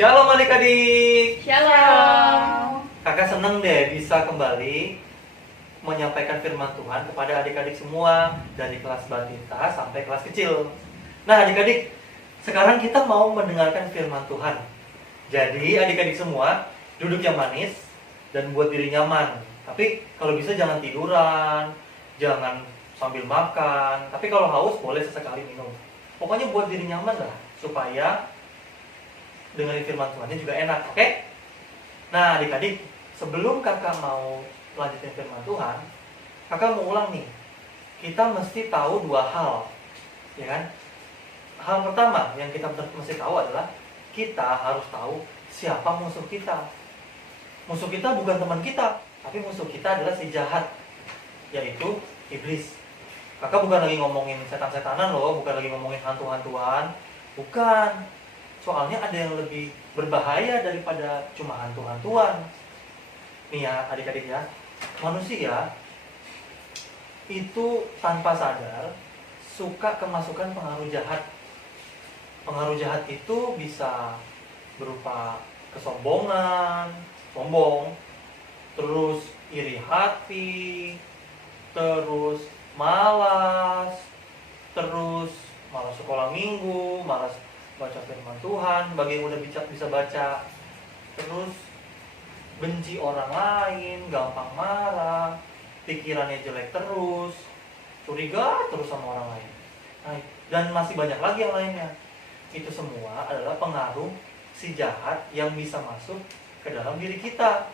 Shalom adik-adik. Shalom. Kakak seneng deh bisa kembali menyampaikan firman Tuhan kepada adik-adik semua dari kelas balita sampai kelas kecil. Nah adik-adik, sekarang kita mau mendengarkan firman Tuhan. Jadi adik-adik semua duduk yang manis dan buat diri nyaman. Tapi kalau bisa jangan tiduran, jangan sambil makan. Tapi kalau haus boleh sesekali minum. Pokoknya buat diri nyaman lah supaya dengerin firman Tuhannya juga enak, oke? Nah adik-adik, sebelum kakak mau lanjutin firman Tuhan, kakak mau ulang nih. Kita mesti tahu dua hal, ya kan? Hal pertama yang kita mesti tahu adalah kita harus tahu siapa musuh kita. Musuh kita bukan teman kita, tapi musuh kita adalah si jahat, yaitu iblis. Kakak bukan lagi ngomongin setan-setanan loh, bukan lagi ngomongin hantu-hantuan, bukan. Soalnya ada yang lebih berbahaya daripada cuma hantu-hantuan. Nih ya adik-adik ya, manusia itu tanpa sadar suka kemasukan pengaruh jahat. Pengaruh jahat itu bisa berupa kesombongan, sombong, terus iri hati, terus malas, terus malas sekolah minggu, malas baca firman Tuhan, bagi yang udah bisa baca, terus benci orang lain, gampang marah, pikirannya jelek terus, curiga terus sama orang lain. Nah, dan masih banyak lagi yang lainnya. Itu semua adalah pengaruh si jahat yang bisa masuk ke dalam diri kita.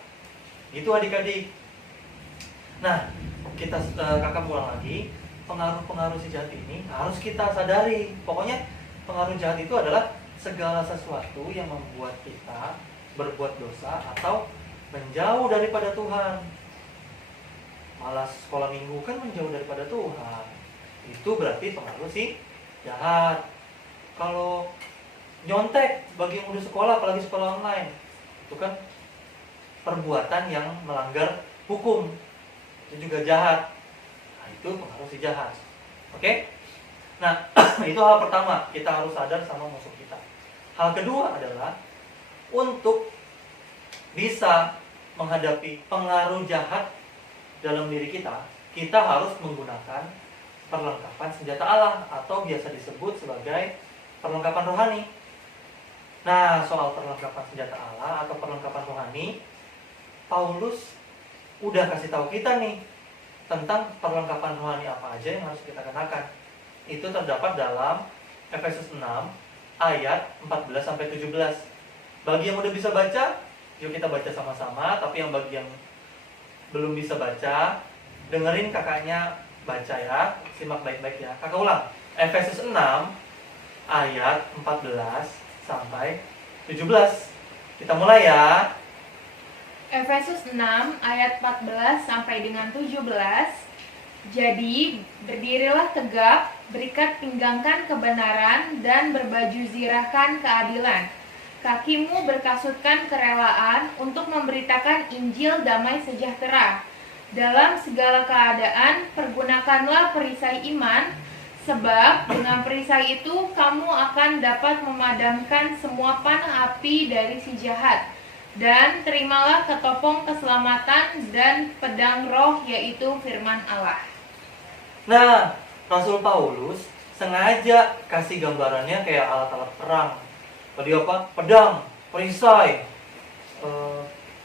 Gitu adik-adik. Nah, kakak ulang lagi, pengaruh-pengaruh si jahat ini harus kita sadari. Pokoknya pengaruh jahat itu adalah segala sesuatu yang membuat kita berbuat dosa atau menjauh daripada Tuhan. Malas sekolah minggu kan menjauh daripada Tuhan. Itu berarti pengaruh si jahat. Kalau nyontek bagi yang udah sekolah, apalagi sekolah online, itu kan perbuatan yang melanggar hukum. Itu juga jahat. Nah, itu pengaruh si jahat. Oke? Nah, itu hal pertama, kita harus sadar sama musuh kita. Hal kedua adalah untuk bisa menghadapi pengaruh jahat dalam diri kita, kita harus menggunakan perlengkapan senjata Allah atau biasa disebut sebagai perlengkapan rohani. Nah, soal perlengkapan senjata Allah atau perlengkapan rohani, Paulus udah kasih tahu kita nih tentang perlengkapan rohani apa aja yang harus kita kenakan. Itu terdapat dalam Efesus 6 ayat 14-17. Bagi yang udah bisa baca, yuk kita baca sama-sama. Tapi yang bagi yang belum bisa baca, dengerin kakaknya baca ya. Simak baik-baik ya. Kakak ulang. Efesus 6 ayat 14-17. Kita mulai ya. Efesus 6 ayat 14 sampai dengan 17. Jadi, berdirilah tegak, berikat pinggangkan kebenaran, dan berbaju zirahkan keadilan. Kakimu berkasutkan kerelaan untuk memberitakan Injil damai sejahtera. Dalam segala keadaan, pergunakanlah perisai iman, sebab dengan perisai itu kamu akan dapat memadamkan semua panah api dari si jahat. Dan terimalah ketopong keselamatan dan pedang roh, yaitu firman Allah. Nah, Rasul Paulus sengaja kasih gambarannya kayak alat-alat perang. Tadi apa? Pedang, perisai,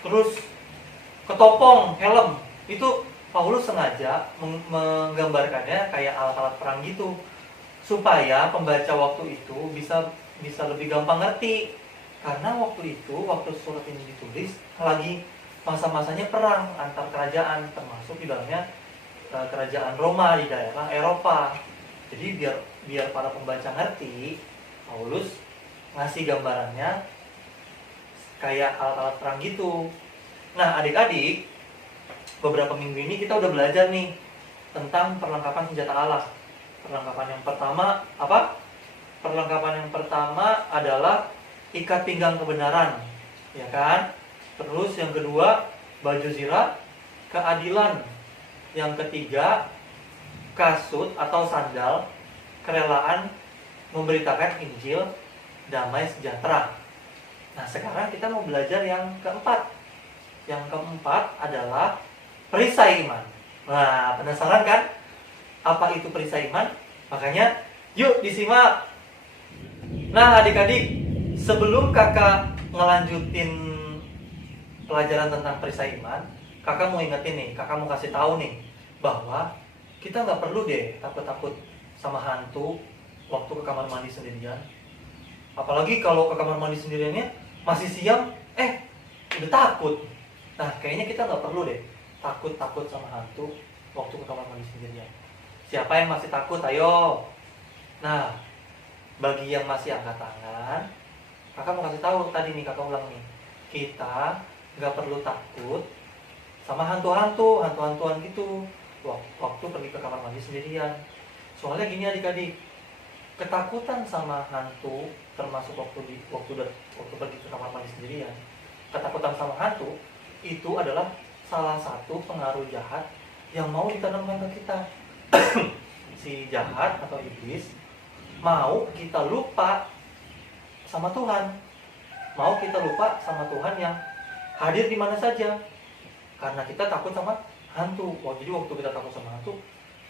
terus ketopong, helm. Itu Paulus sengaja menggambarkannya kayak alat-alat perang gitu, supaya pembaca waktu itu bisa lebih gampang ngerti. Karena waktu itu, waktu surat ini ditulis, lagi masa-masanya perang antar kerajaan, termasuk di dalamnya kerajaan Roma di daerah Eropa. Jadi biar para pembaca ngerti, Paulus ngasih gambarannya kayak alat-alat perang gitu. Nah adik-adik, beberapa minggu ini kita udah belajar nih tentang perlengkapan senjata Allah. Perlengkapan yang pertama apa? Perlengkapan yang pertama adalah ikat pinggang kebenaran, ya kan? Terus yang kedua, baju zirah keadilan. Yang ketiga, kasut atau sandal kerelaan memberitakan Injil damai sejahtera. Nah, sekarang kita mau belajar yang keempat. Yang keempat adalah perisai iman. Nah, penasaran kan? Apa itu perisai iman? Makanya, yuk disimak. Nah, adik-adik, sebelum kakak ngelanjutin pelajaran tentang perisai iman, kakak mau ingetin nih, kakak mau kasih tahu nih, bahwa kita nggak perlu deh takut-takut sama hantu waktu ke kamar mandi sendirian. Apalagi kalau ke kamar mandi sendiriannya masih siang, udah takut. Nah, kayaknya kita nggak perlu deh takut-takut sama hantu waktu ke kamar mandi sendirian. Siapa yang masih takut? Ayo. Nah, bagi yang masih angkat tangan, kakak mau kasih tahu tadi nih, kakak ulang nih. Kita nggak perlu takut sama hantu-hantuan gitu waktu pergi ke kamar mandi sendirian. Soalnya gini adik-adik, ketakutan sama hantu, termasuk waktu pergi ke kamar mandi sendirian, ketakutan sama hantu itu adalah salah satu pengaruh jahat yang mau ditanamkan ke kita. Si jahat atau iblis mau kita lupa sama Tuhan, mau kita lupa sama Tuhan yang hadir di mana saja, karena kita takut sama hantu. Jadi waktu kita takut sama hantu,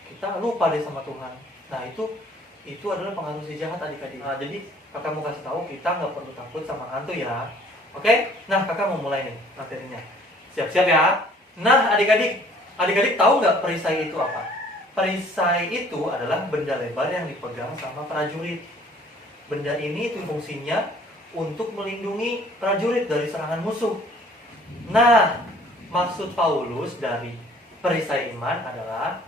kita lupa deh sama Tuhan. Nah, itu adalah pengaruh si jahat adik-adik. Nah, jadi kakak mau kasih tahu kita nggak perlu takut sama hantu ya. Oke? Nah, kakak mau mulai nih materinya. Siap-siap ya. Nah, adik-adik tahu nggak perisai itu apa? Perisai itu adalah benda lebar yang dipegang sama prajurit. Benda ini itu fungsinya untuk melindungi prajurit dari serangan musuh. Nah, maksud Paulus dari perisai iman adalah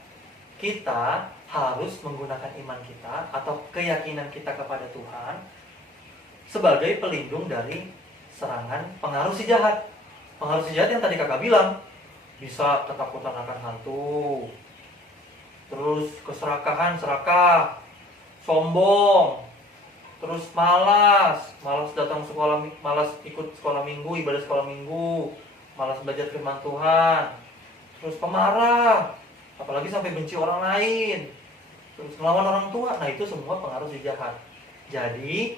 kita harus menggunakan iman kita atau keyakinan kita kepada Tuhan sebagai pelindung dari serangan pengaruh si jahat. Pengaruh si jahat yang tadi kakak bilang, bisa ketakutan akan hantu, terus serakah, sombong, terus malas datang sekolah, malas ikut sekolah minggu, ibadah sekolah minggu, malas belajar firman Tuhan, terus pemarah, apalagi sampai benci orang lain, terus melawan orang tua. Nah, itu semua pengaruh si jahat. Jadi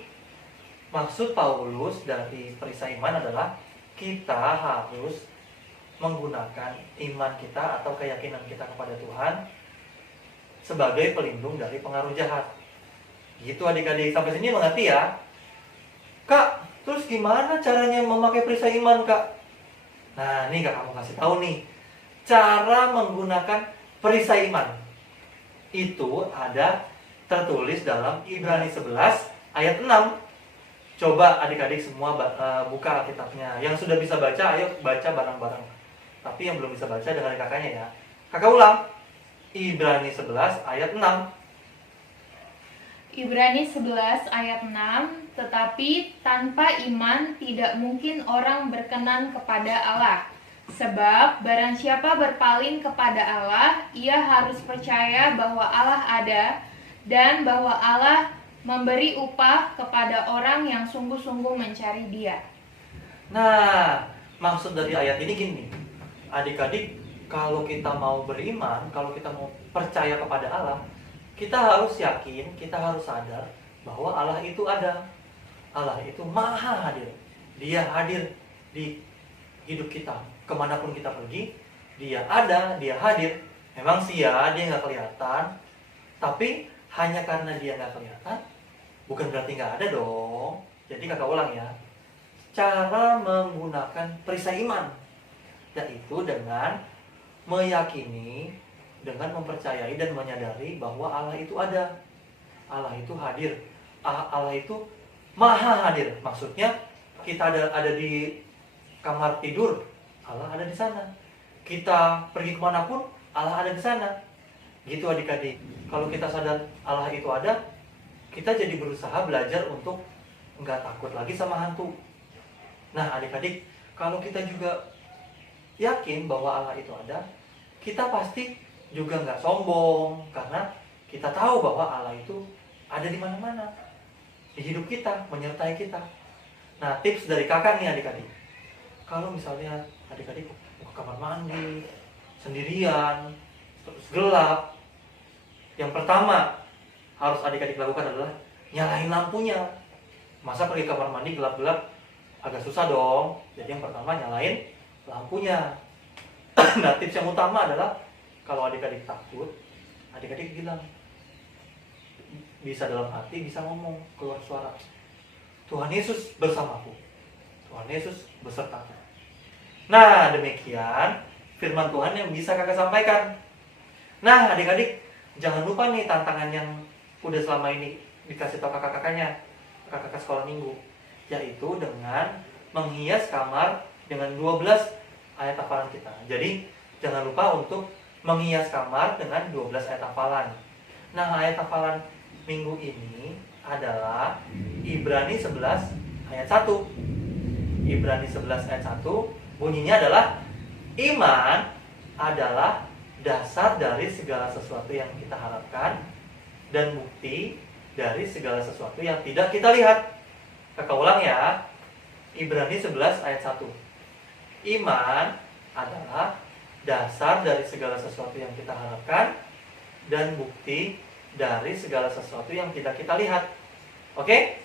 maksud Paulus dari perisai iman adalah kita harus menggunakan iman kita atau keyakinan kita kepada Tuhan sebagai pelindung dari pengaruh jahat. Gitu adik-adik, sampai sini mengerti ya? Kak, terus gimana caranya memakai perisai iman, Kak? Nah, nih kakak mau kasih tahu nih cara menggunakan perisai iman. Itu ada tertulis dalam Ibrani 11 ayat 6. Coba adik-adik semua buka Alkitabnya. Yang sudah bisa baca, ayo baca bareng-bareng. Tapi yang belum bisa baca dengerin kakaknya ya. Kakak ulang. Ibrani 11 ayat 6. Ibrani 11 ayat 6, tetapi tanpa iman tidak mungkin orang berkenan kepada Allah. Sebab barang siapa berpaling kepada Allah, ia harus percaya bahwa Allah ada dan bahwa Allah memberi upah kepada orang yang sungguh-sungguh mencari Dia. Nah, maksud dari ayat ini gini, adik-adik, kalau kita mau beriman, kalau kita mau percaya kepada Allah, kita harus yakin, kita harus sadar bahwa Allah itu ada. Allah itu maha hadir. Dia hadir di hidup kita. Kemanapun kita pergi, Dia ada, Dia hadir. Memang sih ya, Dia nggak kelihatan. Tapi hanya karena Dia nggak kelihatan, bukan berarti nggak ada dong. Jadi kakak ulang ya. Cara menggunakan perisai iman, yaitu dengan meyakini, dengan mempercayai dan menyadari bahwa Allah itu ada. Allah itu hadir. Allah itu maha hadir. Maksudnya kita ada di kamar tidur, Allah ada di sana. Kita pergi kemanapun, Allah ada di sana. Gitu adik-adik. Kalau kita sadar Allah itu ada, kita jadi berusaha belajar untuk nggak takut lagi sama hantu. Nah adik-adik, kalau kita juga yakin bahwa Allah itu ada, kita pasti juga nggak sombong, karena kita tahu bahwa Allah itu ada di mana-mana, di hidup kita, menyertai kita. Nah, tips dari kakak nih adik-adik, kalau misalnya adik-adik mau ke kamar mandi sendirian, terus gelap, yang pertama harus adik-adik lakukan adalah nyalain lampunya. Masa pergi kamar mandi gelap-gelap, Agak susah dong. Jadi yang pertama nyalain lampunya. Nah, tips yang utama adalah kalau adik-adik takut, adik-adik bilang, bisa dalam hati, bisa ngomong keluar suara, Tuhan Yesus bersamaku, Tuhan Yesus besertaku. Nah, demikian firman Tuhan yang bisa kakak sampaikan. Nah, adik-adik jangan lupa nih tantangan yang udah selama ini dikasih tau kakak-kakaknya, kakak-kakak sekolah minggu, yaitu dengan menghias kamar dengan 12 ayat hafalan kita. Jadi jangan lupa untuk menghias kamar dengan 12 ayat hafalan. Nah, ayat hafalan minggu ini adalah Ibrani 11 ayat 1. Ibrani 11 ayat 1 bunyinya adalah iman adalah dasar dari segala sesuatu yang kita harapkan dan bukti dari segala sesuatu yang tidak kita lihat. Kakak ulang ya. Ibrani 11 ayat 1. Iman adalah dasar dari segala sesuatu yang kita harapkan dan bukti dari segala sesuatu yang tidak kita lihat. Oke?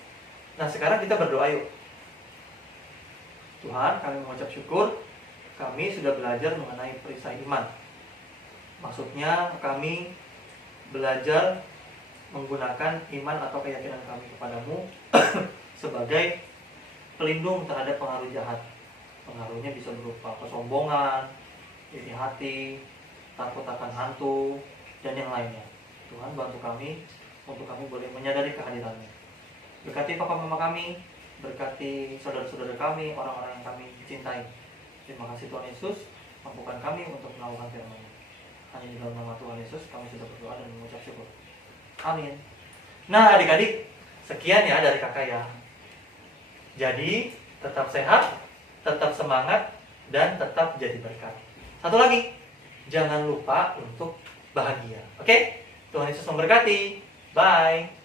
Nah, sekarang kita berdoa yuk. Tuhan, kami mengucap syukur kami sudah belajar mengenai perisai iman. Maksudnya kami belajar menggunakan iman atau keyakinan kami kepadamu sebagai pelindung terhadap pengaruh jahat. Pengaruhnya bisa berupa kesombongan, iri hati, takut akan hantu, dan yang lainnya. Tuhan, bantu kami untuk kami boleh menyadari kehadiran-Mu. Berkati papa mama kami, berkati saudara-saudara kami, orang-orang yang kami cintai. Terima kasih Tuhan Yesus, mampukan kami untuk melakukan firman-Mu. Hanya di dalam nama Tuhan Yesus kami sudah berdoa dan mengucap syukur. Amin. Nah, adik-adik, sekian ya dari kakak ya. Jadi, tetap sehat, tetap semangat, dan tetap jadi berkat. Satu lagi, jangan lupa untuk bahagia. Oke? Tuhan Yesus memberkati. Bye.